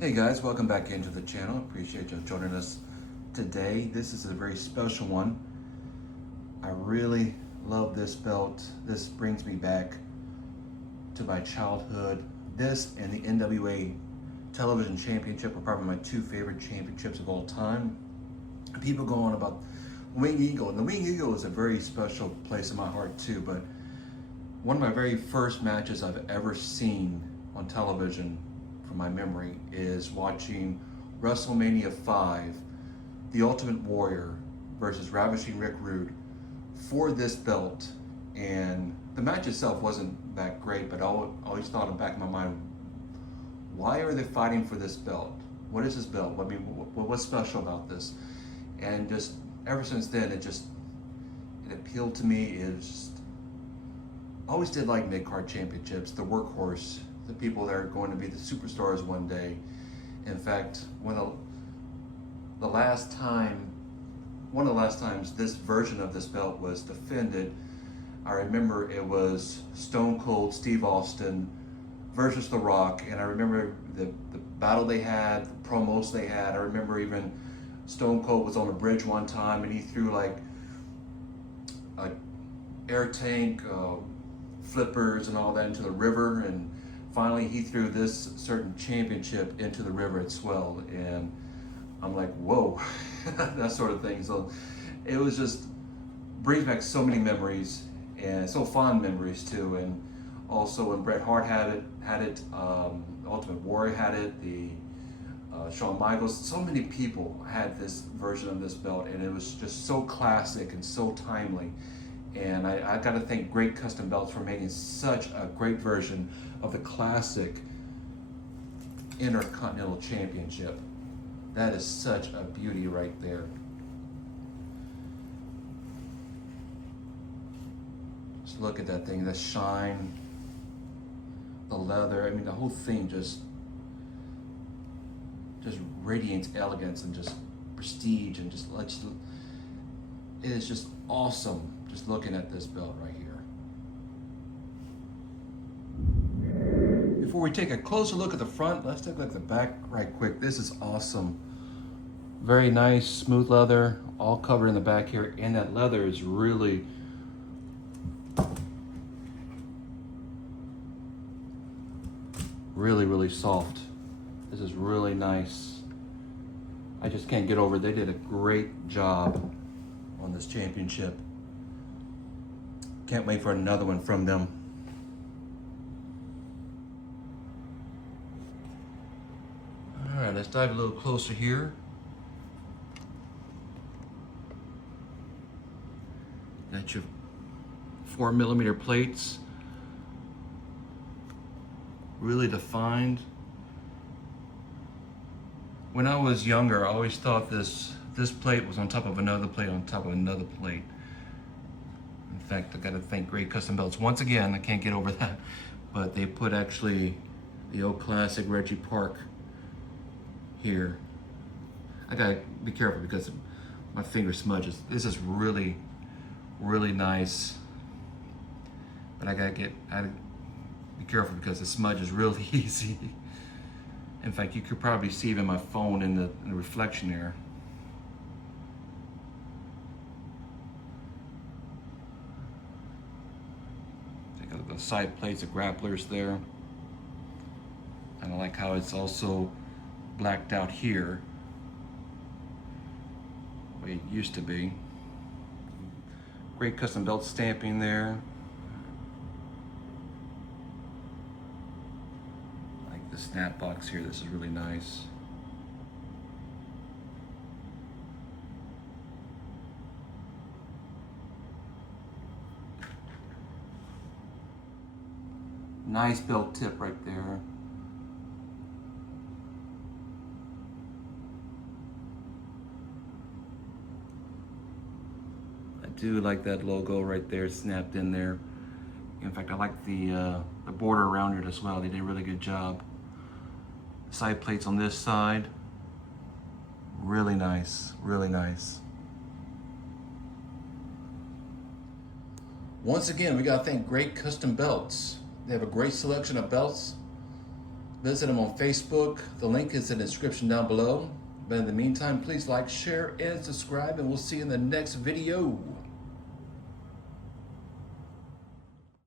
Hey guys, welcome back into the channel. Appreciate you joining us today. This is a very special one. I really love this belt. This brings me back to my childhood. This and the NWA Television Championship are probably my two favorite championships of all time. People go on about Wing Eagle, and the Wing Eagle is a very special place in my heart too, but one of my very first matches I've ever seen on television from my memory is watching WrestleMania 5, The Ultimate Warrior versus Ravishing Rick Rude for this belt. And the match itself wasn't that great, but I always thought in the back of my mind, why are they fighting for this belt? What is this belt? I mean, what's special about this? And just ever since then, it appealed to me. I always did like mid-card championships, the workhorse, the people that are going to be the superstars one day. In fact, one of the last times this version of this belt was defended, I remember it was Stone Cold Steve Austin versus The Rock, and I remember the battle they had, the promos they had. I remember even Stone Cold was on a bridge one time and he threw like a air tank, flippers and all that into the river, and finally he threw this certain championship into the river. It swelled, and I'm like, whoa. That sort of thing. So it was just brings back so many memories, and so fond memories too. And also when Bret Hart had it, Ultimate Warrior had it, the Shawn Michaels, so many people had this version of this belt, and it was just so classic and so timely. And I got to thank Great Custom Belts for making such a great version of the classic Intercontinental Championship. That is such a beauty right there. Just look at that thing, the shine, the leather. I mean, the whole thing just radiates elegance and just prestige, and just lets you, it is just awesome just looking at this belt right here. Before we take a closer look at the front, let's take a look at the back right quick. This is awesome. Very nice, smooth leather, all covered in the back here, and that leather is really soft. This is really nice. I just can't get over it. They did a great job on this championship. Can't wait for another one from them. All right, let's dive a little closer here. Got your 4mm plates, really defined. When I was younger, I always thought this plate was on top of another plate on top of another plate. In fact, I got to thank Great Custom Belts once again. I can't get over that, but they put actually the old classic Reggie Park here. I gotta be careful because my finger smudges. This is really nice, but I gotta be careful because the smudge is really easy. In fact, you could probably see even my phone in the reflection there. Take a look at the side plates, the grapplers there. And I like how it's also blacked out here, the way it used to be. Great Custom Belt stamping there. Like the snap box here, this is really nice. Nice belt tip right there. I do like that logo right there snapped in there. In fact, I like the border around it as well. They did a really good job. Side plates on this side, really nice, really nice. Once again, we gotta thank Great Custom Belts. They have a great selection of belts, Visit them on Facebook. The link is in the description down below. But in the meantime, please like, share, and subscribe, and we'll see you in the next video.